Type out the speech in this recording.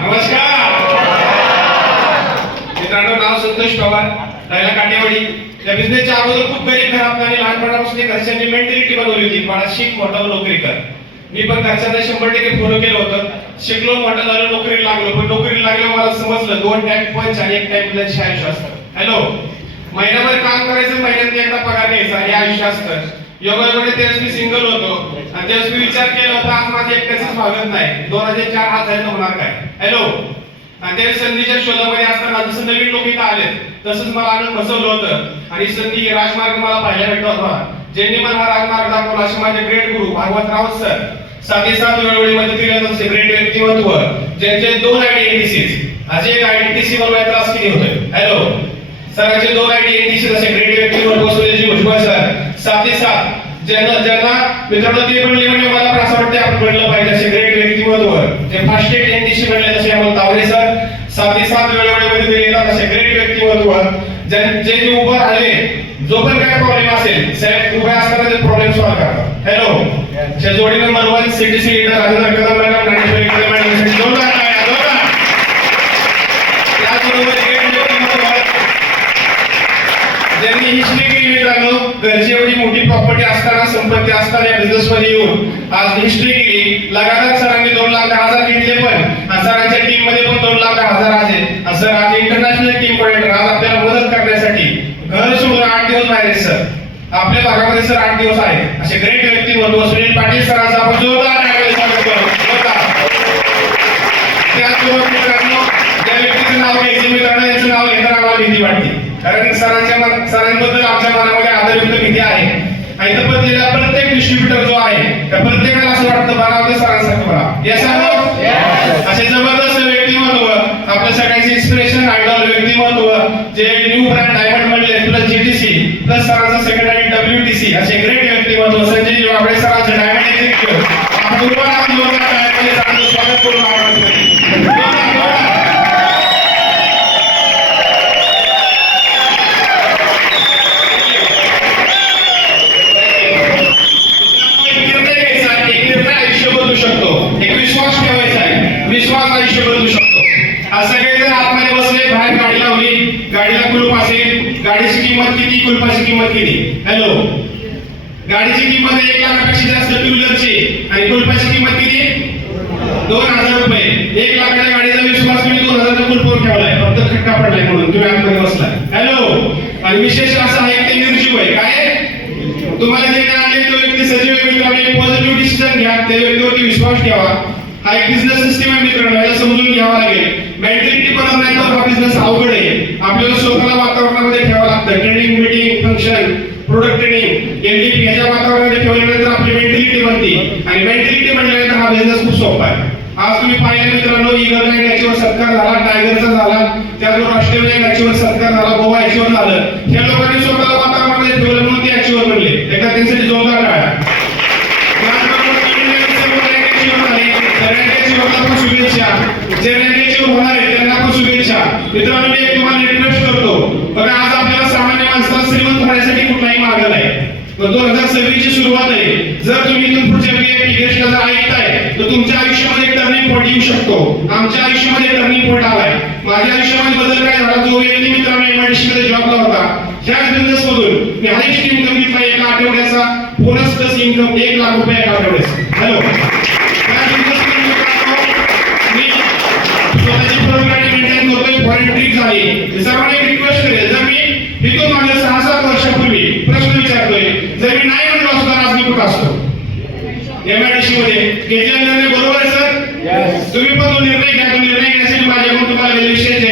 नमस्कार मित्रांनो, नाव संतोष पवार, राहायला काटेवाडी. या बिझनेसच्या अगोदर खूप गरीब घरात आणि लहानपणापासून घरच्यांनी मेंटॅलिटी बनवली होती, मला शिक मोठा नोकरी कर. मी पण घरच्यांना 100% फॉलो केलं होतं. शिकलो, मोठा झालो, नोकरी लागलो. पण नोकरी लागल्यावर मला समजलं 2 टाइम पंच आणि 1 टाइम लंच हे आयुष्य असतं. हॅलो, महिनाभर काम करायचं, महिन्यात एकदा पगार घ्यायचा हे आयुष्य असतं. योगायोगाने त्यावेळेस मी सिंगल होतो आणि त्यावेळेस मी विचार केला होता, आज माझे एकट्याचीच भागत नाही, 2004 आज आहे तर होणार काय. हॅलो, आणि त्यावेळेस संधीच्या शोधामध्ये असताना जसं नवीन लोक इथं आले तसंच मला आनंद फसवलं होतं आणि संधी राजमार्ग मला पाहायला भेटला होता. ज्यांनी मला हा राजमार्ग दाखवला असे माझे ग्रेट गुरु भागवत राऊत सर, साथ वेळोवेळी मदतीला तसे ग्रेट व्यक्तिमत्व ज्यांचे 2 IDNTCs, आज एक IDNTC बनवायला त्रास किती होतोय. हॅलो, सरांचे 2 IDNTC असे ग्रेट व्यक्तिमत्व सुरेशजी भुजबळ सर, साथ ज्यांना मित्रांनो ते बनले म्हणजे मला पण असं वाटतं आपण बनलं पाहिजे असे ग्रेट व्यक्तिमत्व जे फास्ट NTC बनले तसे अमोल तावरे सर, साथ वेळोवेळी मध्ये येतात असे ग्रेट व्यक्तिमत्व जे उभं राहिले, जो पण काय प्रॉब्लेम असेल साहेब उभे असताना ते प्रॉब्लेम सॉल्व्ह करतात. हॅलो, च्या जोडी number 1 CTC leader Rajendra Kadam madam, Dnyaneshwari Kadam madam, त्याचबरोबर ज्यांनी हिस्ट्री केली मित्रांनो, घरची एवढी मोठी प्रॉपर्टी असताना, संपत्ती असताना या बिझनेस मध्ये येऊन आज हिस्ट्री केली. लगातार सरांनी 2,10,000 घेतले, पण सरांच्या टीम मध्ये पण 2,10,000 आहे. सर आज इंटरनॅशनल टीम कोऑर्डिनेटर आज आपल्याला मदत करण्यासाठी घर सोडून 8 दिवस बाहेर आहेत. सर आपल्या भागामध्ये सर 8 दिवस आहेत. असे ग्रेट व्यक्तिमत्व सुनील पाटील सरांचा आपण जोरदार स्वागत करू. त्याचबरोबर मित्रांनो, ज्या व्यक्तीचं नाव घ्यायचं मित्रांनो, याचं नाव घेताना आम्हाला भीती वाटते, कारण सरांबद्दल आमच्या मनामध्ये आदरयुक्त भीती आहे. आणि इथं बसलेला प्रत्येक डिस्ट्रीब्युटर जो आहे त्या प्रत्येकाला असं वाटतं बनावं सरांसारखं बना. या सर्व असे जबरदस्त व्यक्तिमत्व, आपल्या सगळ्यांचे इन्स्पिरेशन आयडॉल व्यक्तिमत्व जे न्यू ब्रँड डायमंड म्हणले प्लस GTC प्लस सरांचं सेक्रेटरी WTC असे ग्रेट व्यक्तिमत्व संजय वाबळे सरांचे डायमंड एक्झिक्युटिव्ह आपण स्वागत करून विश्वास आयुष्य बदलू शकतो. आज सगळेजण आतमध्ये बसले, बाहेर गाडी लावली, गाडीला कुलूप असेल, गाडीची किंमत किती, कुलपाची किंमत किती. हॅलो, गाडीची किंमत 1 लाखापेक्षा जास्त टू व्हीलरची आणि कुलपाची किंमत किती 2,000 रुपये. 1 लाखाच्या गाडीचा विश्वास तुम्ही 2,000चा कुलपावर ठेवलाय, फक्त खड्डा पडलाय म्हणून तुम्ही आतमध्ये बसलाय. हॅलो, आणि विशेष असं आहे ते निर्जीव आहे. काय तुम्हाला जे काय आले तो व्यक्ती सजीव मित्रांनो, पॉझिटिव्ह डिसिजन घ्या, त्या व्यक्तीवरती विश्वास ठेवा. हा एक बिझनेस सिस्टम आहे मित्रांनो, याला समजून घ्यावा लागेल. मेंटॅलिटी बनवत नाही तर हा बिझनेस अवघड आहे. आपल्याला स्वतःला वातावरणामध्ये ठेवावं लागतं. Training, meeting, function, product training, LDP याच्या वातावरणामध्ये ठेवल्यानंतर आपली मेंटॅलिटी बनते आणि मेंटॅलिटी बनल्यानंतर हा बिझनेस खूप सोपा आहे. आज तुम्ही पाहिलं मित्रांनो, ईगल नाईन याच्यावर सत्कार झाला, टायगरचा झाला, त्याचबरोबर राष्ट्रीय नाईन याच्यावर सत्कार झाला, गोवा याच्यावर झालं. या लोकांनी स्वतःला वातावरणामध्ये ठेवलं म्हणून ते याच्यावर बनले. एकदा त्यांच्यासाठी जोरदार टाळ्या. शुभेच्छा. जे रँकेचे होणार आहे त्यांना पण शुभेच्छा. मित्रांनो, मी तुम्हाला रिक्वेस्ट करतो, बघा आज आपल्याला सामान्य माणसाला श्रीमंत होण्यासाठी कुठलाही मार्ग नाही. 2026 ची सुरुवात आहे. जर तुम्ही इथून पुढच्या गेस्टला जर ऐकताय तर तुमच्या आयुष्यामध्ये टर्निंग पॉइंट येऊ शकतो. आमच्या आयुष्यामध्ये टर्निंग पॉइंट आलाय. माझ्या आयुष्यामध्ये बदल काय झाला, जो व्यक्ती मित्रांनो MIDC मध्ये जॉबला होता, ह्याच बिझनेस मधून मी हायेस्ट इन्कम घेतला एका आठवड्याचा, बोनस प्लस इन्कम 1 लाख रुपये एका आठवड्याचा. हॅलो, सर्वांनी रिक्वेस्ट करेल, जर मी इथून माझ्या 6-7 वर्षापूर्वी प्रश्न विचारतोय, जर मी नाही म्हणलो असतो आज मी कुठं असतो MIDC मध्ये. घेतलेला निर्णय बरोबर आहे सर? तुम्ही पण तो निर्णय घ्या. तो निर्णय घेण्यासाठी माझ्याकडून तुम्हाला विशेष